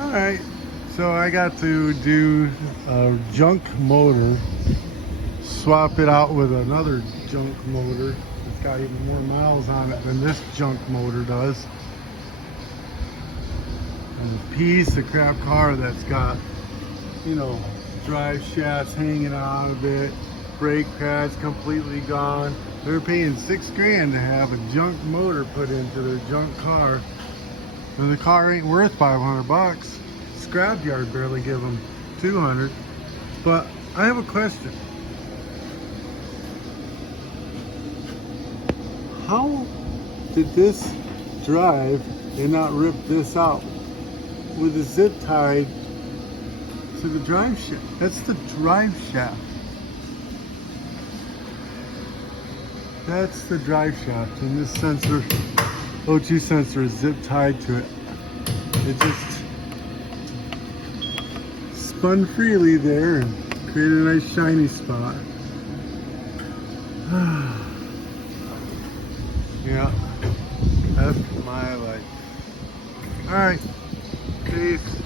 Alright, so I got to do a junk motor, swap it out with another junk motor. It's got even more miles on it than this junk motor does. And a piece of crap car that's got, you know, drive shafts hanging out of it, brake pads completely gone. They're paying $6 grand to have a junk motor put into their junk car. And the car ain't worth 500 bucks. Scrapyard barely give them 200. But I have a question. How did this drive and not rip this out with a zip tied to the drive shaft? That's the drive shaft. That's the drive shaft, and this sensor, O2 sensor, is zip tied to it. It just spun freely there and created a nice shiny spot. Yeah, that's my life. All right, peace.